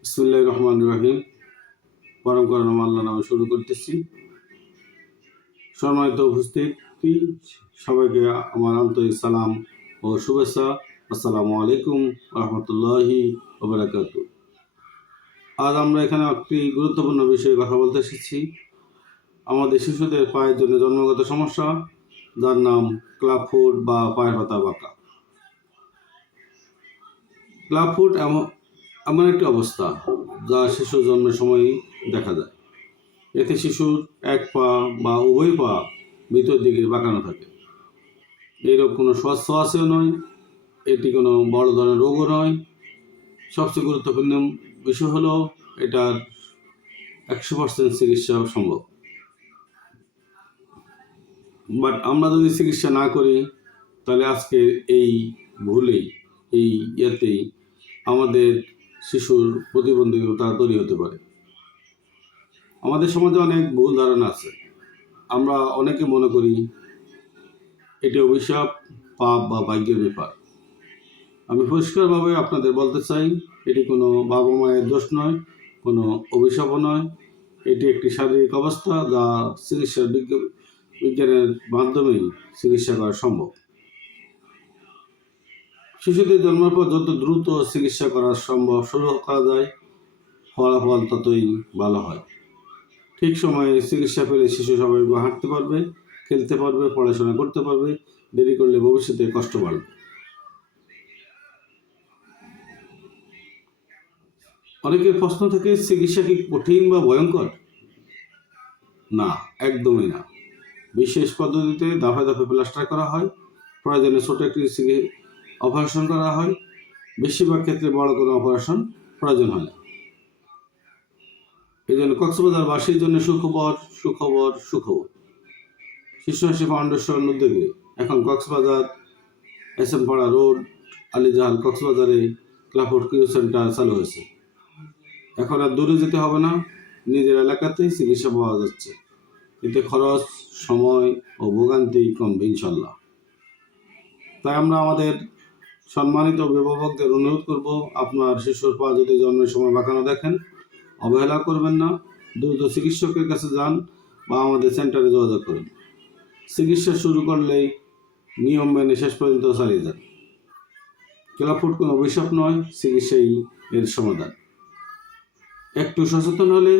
বিসমিল্লাহির রহমানির রহিম। পরম করুণাময় আল্লাহর নামে শুরু করতেছি। সম্মানিত উপস্থিতি, সবাইকে আমার আন্তরিক সালাম ও শুভেচ্ছা। আসসালামু আলাইকুম রহমতুল্লাহি ওয়া বারাকাতুহু। আজ আমরা এখানে একটি গুরুত্বপূর্ণ বিষয়ে কথা বলতে এসেছি। আমাদের শিশুদের পায়ের জন্য জন্মগত সমস্যা, যার নাম ক্লাব ফুট বা পায়ের পাতা বাঁকা। ক্লাব ফুট এমন একটি অবস্থা যা শিশু জন্মের সময়ই দেখা যায়। এতে শিশুর এক পা বা উভয় পা ভিতর দিকে বাঁকানো থাকে। এই রোগ কোনো ছোঁয়াচেও নয়, এটি কোনো বড় ধরনের রোগও নয়। সবচেয়ে গুরুত্বপূর্ণ বিষয় হলো এটার 100% চিকিৎসা সম্ভব। বাট আমরা যদি চিকিৎসা না করি তাহলে আজকে এই ভুলেই ইয়েতেই আমাদের শিশুর প্রতিবন্ধকতা তৈরি হতে পারে। আমাদের সমাজে অনেক ভুল ধারণা আছে। আমরা অনেকে মনে করি এটি অভিশাপ, পাপ বা ভাগ্যের ব্যাপার। আমি পরিষ্কারভাবে আপনাদের বলতে চাই, এটি কোনো বাবা মায়ের দোষ নয়, কোনো অভিশাপও নয়। এটি একটি শারীরিক অবস্থা যা চিকিৎসার বিজ্ঞানের মাধ্যমেই চিকিৎসা করা সম্ভব। শিশুদের জন্মের পর যত দ্রুত চিকিৎসা করা সম্ভব শুরু করা যায়, ফলাফল ততই ভালো হয়। ঠিক সময়ে চিকিৎসা পেলে শিশু স্বাভাবিকভাবে হাঁটতে পারবে, খেলতে পারবে, পড়াশোনা করতে পারবে। দেরি করলে ভবিষ্যতে কষ্ট বাড়বে। অনেকের প্রশ্ন থেকে, চিকিৎসা কি কঠিন বা ভয়ঙ্কর? না, একদমই না। বিশেষ পদ্ধতিতে দফায় দফায় প্লাস্টার করা হয়, প্রয়োজনে ছোট একটি অপারেশন করা হয়। বেশিরভাগ ক্ষেত্রে বড় কোনো অপারেশন প্রয়োজন হয় না। এই জন্য কক্সবাজারবাসীর জন্য সুখবর। শিশু হাসি ফাউন্ডেশন উদ্যোগে এখন কক্সবাজার এসএমপাড়া রোড, আলীজাহাল, কক্সবাজারে ক্লাব ফুট কিউ সেন্টার চালু হয়েছে। এখন আর দূরে যেতে হবে না, নিজের এলাকাতেই চিকিৎসা পাওয়া যাচ্ছে। এতে খরচ, সময় ও ভোগান্তি কমবে ইনশাল্লাহ। তাই আমরা আমাদের সম্মানিত অভিভাবকদের অনুরোধ করব, আপনার শিশুর পা যদি জন্মের সময় বাঁকানো দেখেন, অবহেলা করবেন না। দ্রুত চিকিৎসকের কাছে যান বা আমাদের সেন্টারে যোগাযোগ করুন। চিকিৎসা শুরু করলেই নিয়ম মেনে শেষ পর্যন্ত চালিয়ে যান। ক্লাব ফুট কোনো অভিশাপ নয়, চিকিৎসাই এর সমাধান। একটু সচেতন হলে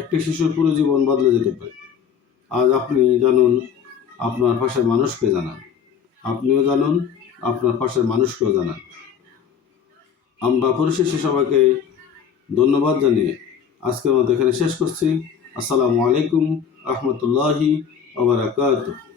একটি শিশুর পুরো জীবন বদলে যেতে পারে। আজ আপনি জানুন, আপনার পাশের মানুষকে জানান। আপনিও জানুন, আপনার পাশের মানুষকেও জানান। আমরা পরিশেষে সবাইকে ধন্যবাদ জানিয়ে আজকের মতো এখানে শেষ করছি। আসসালামু আলাইকুম রহমতুল্লাহি ওয়া বারাকাতুহু।